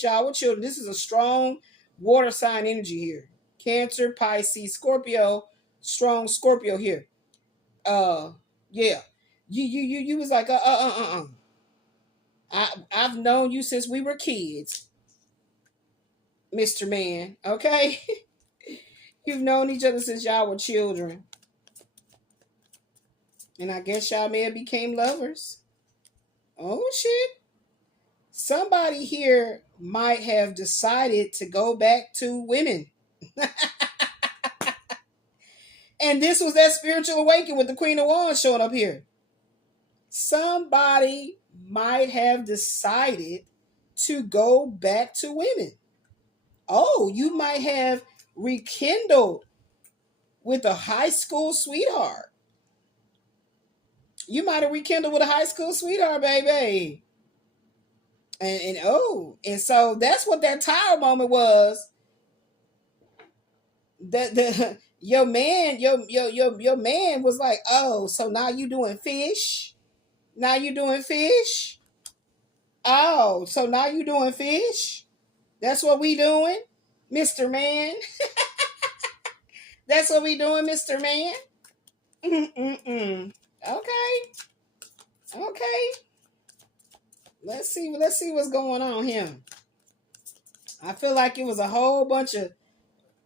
y'all with children. This is a strong water sign energy here. Cancer, Pisces, Scorpio, strong Scorpio here. Uh, yeah. You was like I've known you since we were kids, Mr. Man. Okay, you've known each other since y'all were children, and I guess y'all may have became lovers. Oh shit! Somebody here might have decided to go back to women. And this was that spiritual awakening with the Queen of Wands showing up here. Somebody might have decided to go back to women. Oh, you might have rekindled with a high school sweetheart. You might have rekindled with a high school sweetheart, baby. And so that's what that tower moment was. That the your man was like, oh, so now you doing fish? Now you doing fish? Oh, so now you doing fish? That's what we doing, Mr. Man. That's what we doing, Mr. Man. Mm-mm-mm. Okay. Okay. Let's see what's going on here. I feel like it was a whole bunch of,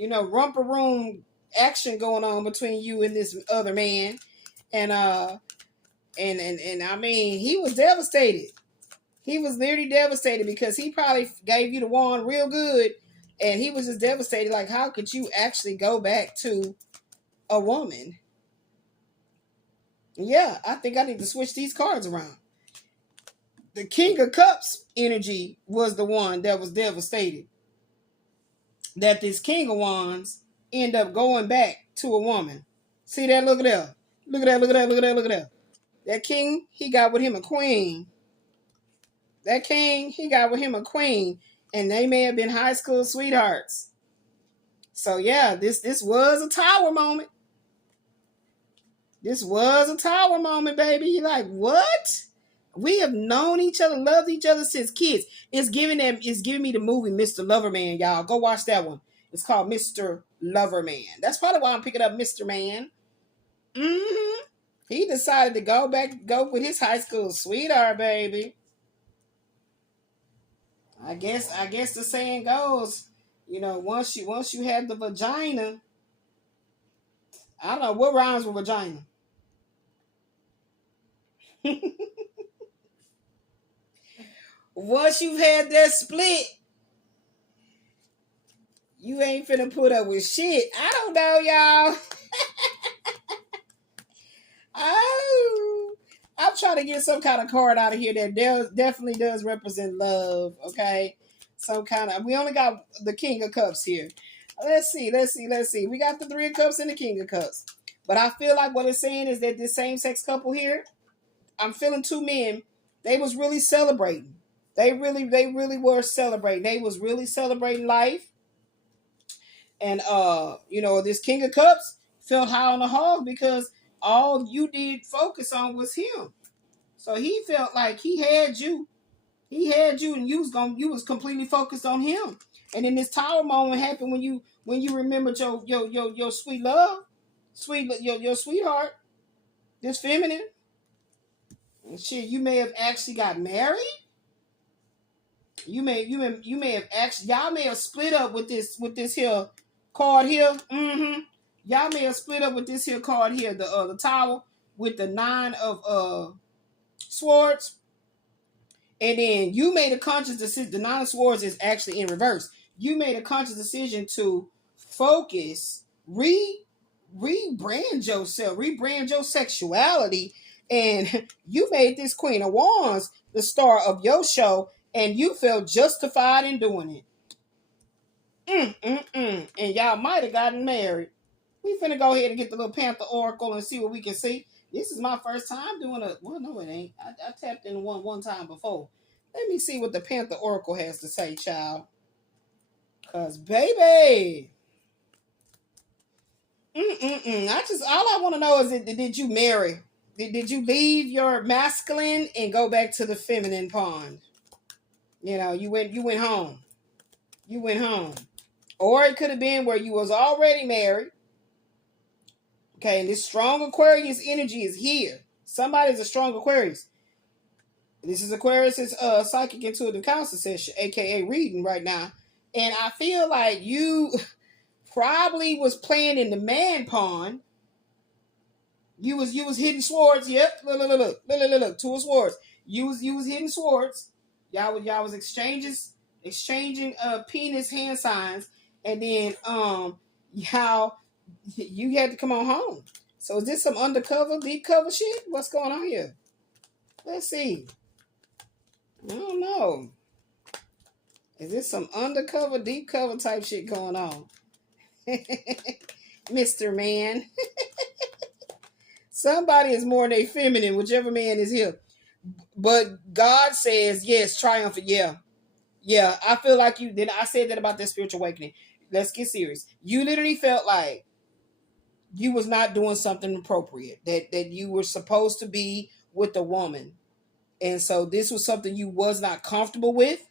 romper room action going on between you and this other man. And and I mean, he was devastated. He was literally devastated because he probably gave you the wand real good, and he was just devastated. Like, how could you actually go back to a woman? Yeah, I think I need to switch these cards around. The King of Cups energy was the one that was devastated. That this King of Wands end up going back to a woman. See that? Look at that. Look at that. Look at that. Look at that. Look at that. That king, he got with him a queen. That king, he got with him a queen. And they may have been high school sweethearts. So yeah, this was a tower moment. This was a tower moment, baby. You're like, what? We have known each other, loved each other since kids. It's giving me the movie Mr. Loverman, y'all. Go watch that one. It's called Mr. Loverman. That's probably why I'm picking up Mr. Man. Mm-hmm. He decided to go with his high school sweetheart, baby. I guess the saying goes, once you have the vagina, I don't know what rhymes with vagina. Once you've had that split, you ain't finna put up with shit. I don't know, y'all. Oh, I'm trying to get some kind of card out of here that definitely does represent love. Okay, some kind of. We only got the King of Cups here. Let's see. We got the Three of Cups and the King of Cups. But I feel like what it's saying is that this same-sex couple here, I'm feeling two men. They was really celebrating. They really were celebrating. They was really celebrating life. And this King of Cups felt high on the hog because all you did focus on was him. So he felt like he had you. He had you, and you was completely focused on him. And then this tower moment happened when you remembered your sweet love, your sweetheart, this feminine. And shit, you may have actually got married. You may have actually, y'all may have split up with this here card here. Mm-hmm. Y'all may have split up with this here card here, the tower with the 9 of swords. And then you made a conscious decision. The 9 of swords is actually in reverse. You made a conscious decision to focus, rebrand yourself, rebrand your sexuality, and you made this Queen of Wands the star of your show, and you felt justified in doing it. And y'all might have gotten married. We finna go ahead and get the little Panther Oracle and see what we can see. This is my first time doing well, no, it ain't. I tapped in one time before. Let me see what the Panther Oracle has to say, child. Cause baby, all I want to know is did you marry? Did you leave your masculine and go back to the feminine pond? You went home. You went home. Or it could have been where you was already married. Okay, and this strong Aquarius energy is here. Somebody's a strong Aquarius. This is Aquarius's psychic intuitive counseling session, aka reading right now. And I feel like you probably was playing in the man pawn. You was hitting swords. Yep. Look. Two of swords. You was hitting swords. Y'all was exchanging penis hand signs, and then y'all you had to come on home. So is this some undercover, deep cover shit? What's going on here? Let's see. I don't know. Is this some undercover, deep cover type shit going on? Mr. Man. Somebody is more than feminine, whichever man is here. But God says, yes, triumphant. Yeah. Yeah. I feel like you, then I said that about that spiritual awakening. Let's get serious. You literally felt like you was not doing something appropriate, that you were supposed to be with a woman. And so this was something you was not comfortable with.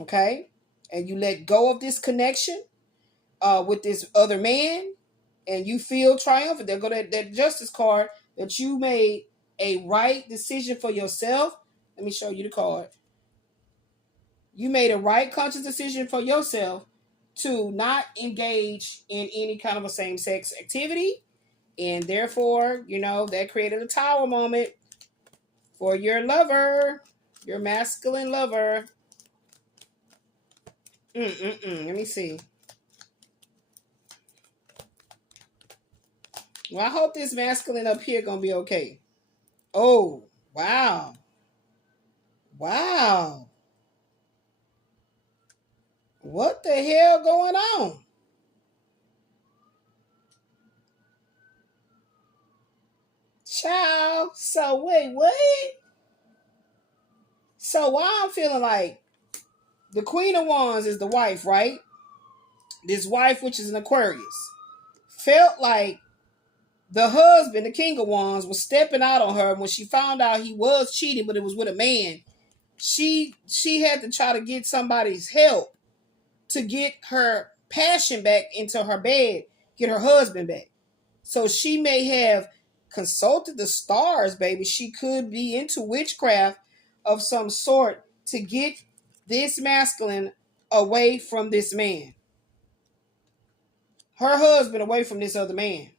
Okay. And you let go of this connection with this other man, and you feel triumphant. There go that justice card, that you made a right decision for yourself. Let me show you the card. You made a right conscious decision for yourself to not engage in any kind of a same-sex activity. And therefore, that created a tower moment for your lover, your masculine lover. Let me see. Well, I hope this masculine up here gonna be okay. Oh, wow. Wow. What the hell going on? Child. So wait, what? So why I'm feeling like the Queen of Wands is the wife, right? This wife, which is an Aquarius, felt like the husband, the King of Wands, was stepping out on her when she found out he was cheating, but it was with a man. She had to try to get somebody's help to get her passion back into her bed, get her husband back. So she may have consulted the stars, baby. She could be into witchcraft of some sort to get this masculine away from this man. Her husband away from this other man.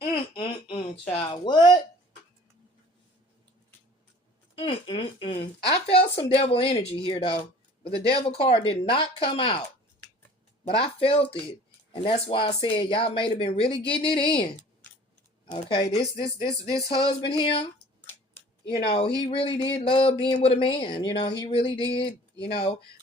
Child, what? I felt some devil energy here, though. But the devil card did not come out. But I felt it. And that's why I said y'all may have been really getting it in. Okay, this husband here, he really did love being with a man. He really did.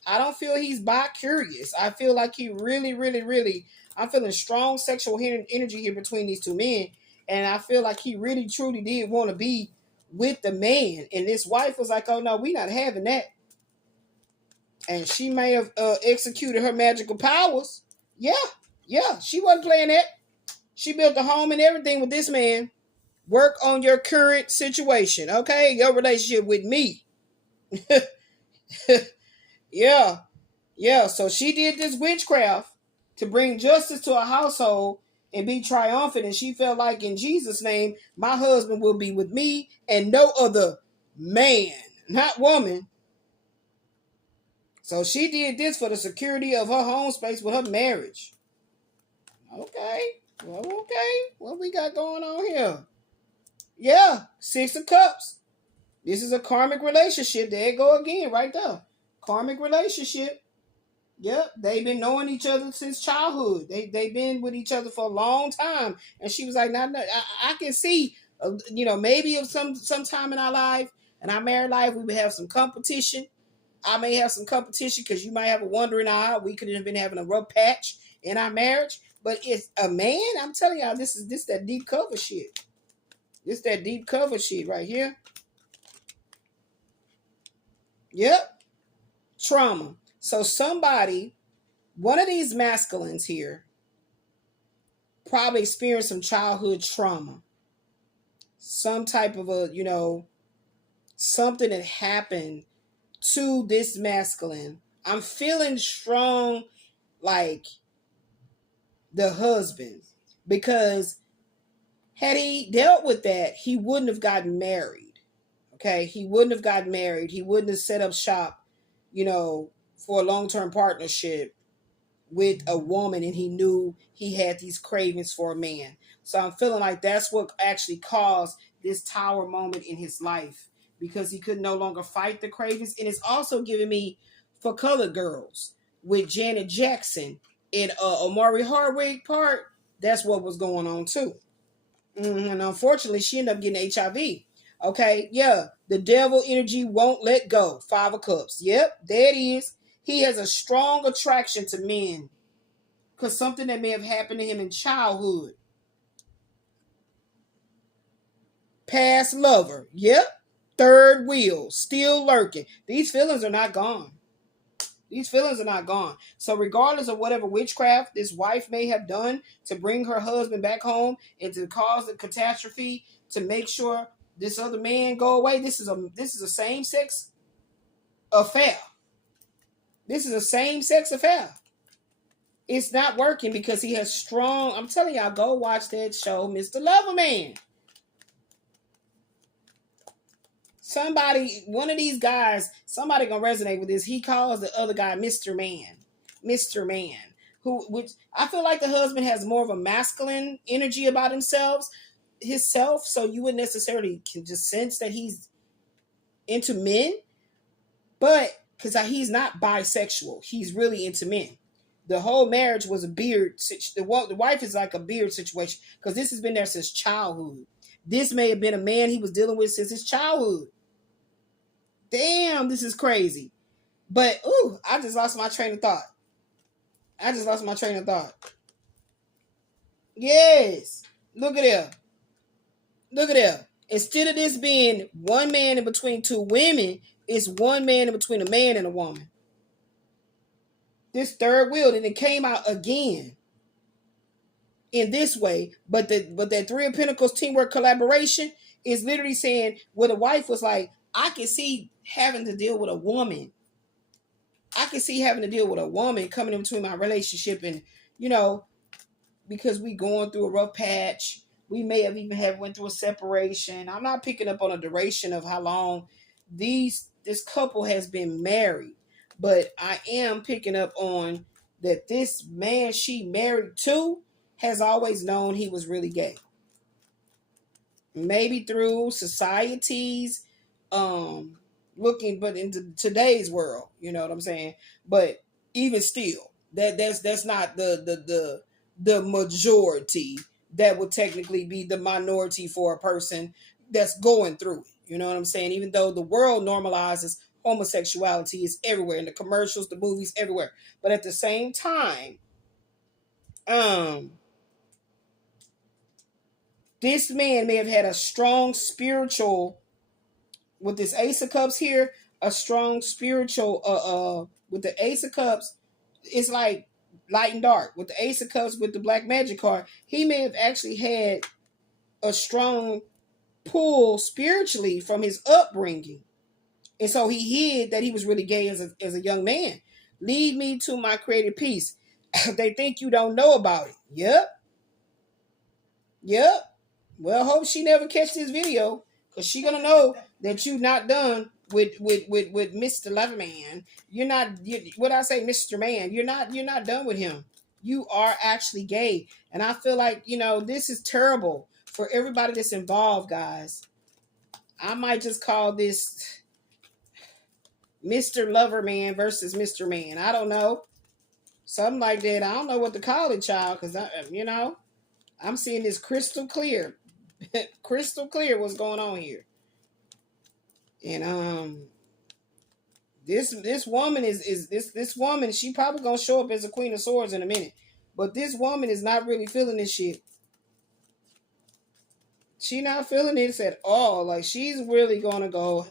I don't feel he's bi-curious. I feel like he really, really, really, I'm feeling strong sexual energy here between these two men. And I feel like he really, truly did want to be with the man. And this wife was like, oh, no, we not having that. And she may have executed her magical powers. Yeah, she wasn't playing that. She built a home and everything with this man. Work on your current situation, okay? Your relationship with me. Yeah. So she did this witchcraft to bring justice to a household and be triumphant. And she felt like, in Jesus' name, my husband will be with me and no other man, not woman. So she did this for the security of her home space with her marriage. Okay. What we got going on here? Yeah, 6 of Cups. This is a karmic relationship. There you go again, right there. Karmic relationship. Yep, they've been knowing each other since childhood. They've been with each other for a long time. And she was like, I can see, maybe if some time in our life, in our married life, we would have some competition. I may have some competition because you might have a wandering eye. We could have been having a rough patch in our marriage. But it's a man, I'm telling y'all, this that deep cover shit. This that deep cover shit right here. Yep. Trauma. So somebody, one of these masculines here, probably experienced some childhood trauma. Some type of something that happened to this masculine. I'm feeling strong like the husband, because had he dealt with that, he wouldn't have gotten married. Okay, he wouldn't have gotten married. He wouldn't have set up shop, for a long-term partnership with a woman, and he knew he had these cravings for a man. So I'm feeling like that's what actually caused this tower moment in his life, because he could no longer fight the cravings. And it's also giving me for colored girls with Janet Jackson in Omari Hardwick part. That's what was going on too. And unfortunately, she ended up getting HIV. Okay, yeah, the devil energy won't let go. 5 of Cups. Yep, there it is. He has a strong attraction to men because something that may have happened to him in childhood. Past lover. Yep. Third wheel. Still lurking. These feelings are not gone. These feelings are not gone. So regardless of whatever witchcraft this wife may have done to bring her husband back home and to cause the catastrophe to make sure this other man go away, this is a same-sex affair. This is a same-sex affair. It's not working because he has strong. I'm telling y'all, go watch that show, Mr. Loverman. One of these guys, somebody gonna resonate with this. He calls the other guy Mr. Man. Mr. Man. Which I feel like the husband has more of a masculine energy about himself, so you wouldn't necessarily can just sense that he's into men, but because he's not bisexual, he's really into men. The whole marriage was a beard. The wife is like a beard situation because this has been there since childhood. This may have been a man he was dealing with since his childhood. Damn, this is crazy. But, I just lost my train of thought. Yes. Look at there. Instead of this being one man in between two women, it's one man in between a man and a woman. This third wheel, and it came out again in this way. But that Three of Pentacles teamwork collaboration is literally saying where the wife was like, I can see having to deal with a woman. I can see having to deal with a woman coming in between my relationship, and because we going through a rough patch. We may have even went through a separation. I'm not picking up on a duration of how long this couple has been married, but I am picking up on that this man she married to has always known he was really gay. Maybe through society's looking, but into today's world, you know what I'm saying? But even still, that's not the majority. That would technically be the minority for a person that's going through it. You know what I'm saying? Even though the world normalizes homosexuality, is everywhere in the commercials, the movies, everywhere. But at the same time, this man may have had a strong spiritual, with this Ace of Cups here, a strong spiritual, with the Ace of Cups, it's like light and dark. With the Ace of Cups, with the Black Magic card, he may have actually had a strong pull spiritually from his upbringing. And so he hid that he was really gay as a young man. Lead me to my creative peace. They think you don't know about it. Yep. Well, hope she never catch this video, because she gonna know that you not done with Mr. Loverman. What I say, Mr. Man, you're not done with him. You are actually gay. And I feel like, this is terrible for everybody that's involved, guys. I might just call this Mr. Loverman versus Mr. Man. I don't know. Something like that. I don't know what to call it, child, because I'm seeing this crystal clear. Crystal clear what's going on here. And this woman is this woman, she probably gonna show up as a Queen of Swords in a minute. But this woman is not really feeling this shit. She not feeling this at all. Like, she's really gonna go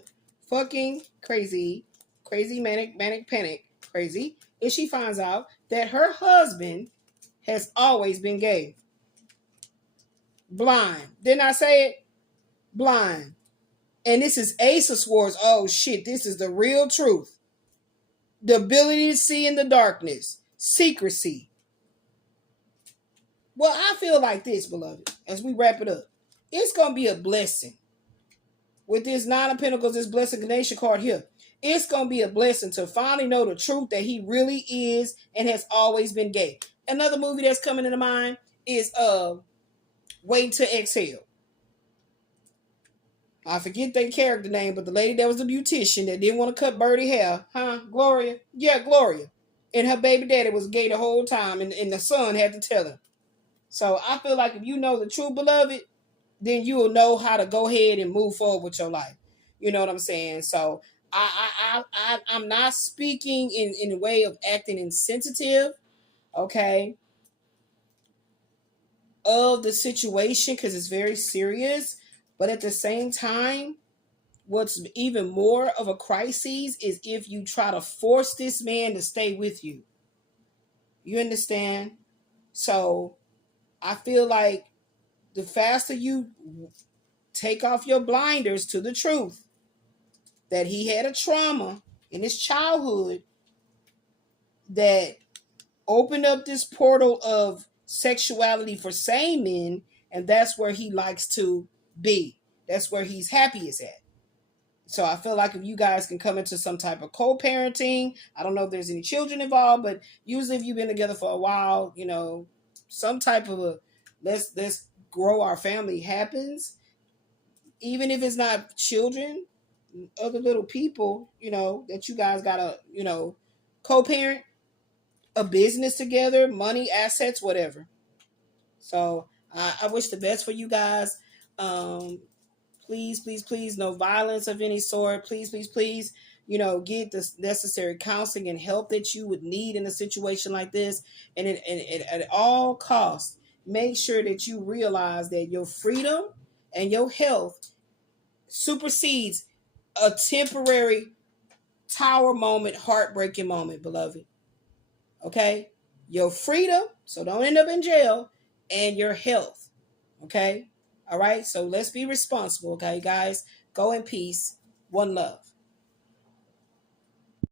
fucking crazy, manic panic crazy, if she finds out that her husband has always been gay. Blind. Didn't I say it? Blind. And this is Ace of Swords. Oh shit, this is the real truth. The ability to see in the darkness. Secrecy. Well, I feel like this, beloved, as we wrap it up. It's going to be a blessing. With this Nine of Pentacles, this Blessed Nation card here. It's going to be a blessing to finally know the truth that he really is and has always been gay. Another movie that's coming into mind is Waiting to Exhale. I forget their character name, but the lady that was a beautician that didn't want to cut Birdie hair. Huh? Gloria? Yeah, Gloria. And her baby daddy was gay the whole time, and the son had to tell him. So I feel like if you know the truth, beloved, then you will know how to go ahead and move forward with your life. You know what I'm saying? So I'm not speaking in a way of acting insensitive, okay, of the situation, because it's very serious. But at the same time, what's even more of a crisis is if you try to force this man to stay with you. You understand? So I feel like the faster you take off your blinders to the truth that he had a trauma in his childhood that opened up this portal of sexuality for sane men, and that's where he likes to be. That's where he's happiest at. So I feel like if you guys can come into some type of co-parenting, I don't know if there's any children involved, but usually if you've been together for a while, you know, some type of a let's grow our family happens. Even if it's not children, other little people, you know, that you guys gotta, you know, co-parent, a business together, money, assets, whatever. So I wish the best for you guys. Please, please, please, no violence of any sort. Please, please, please, you know, get the necessary counseling and help that you would need in a situation like this. And at all costs, make sure that you realize that your freedom and your health supersedes a temporary tower moment, heartbreaking moment, beloved. Okay? Your freedom, so don't end up in jail, and your health. Okay? All right? So let's be responsible, okay, guys? Go in peace. One love.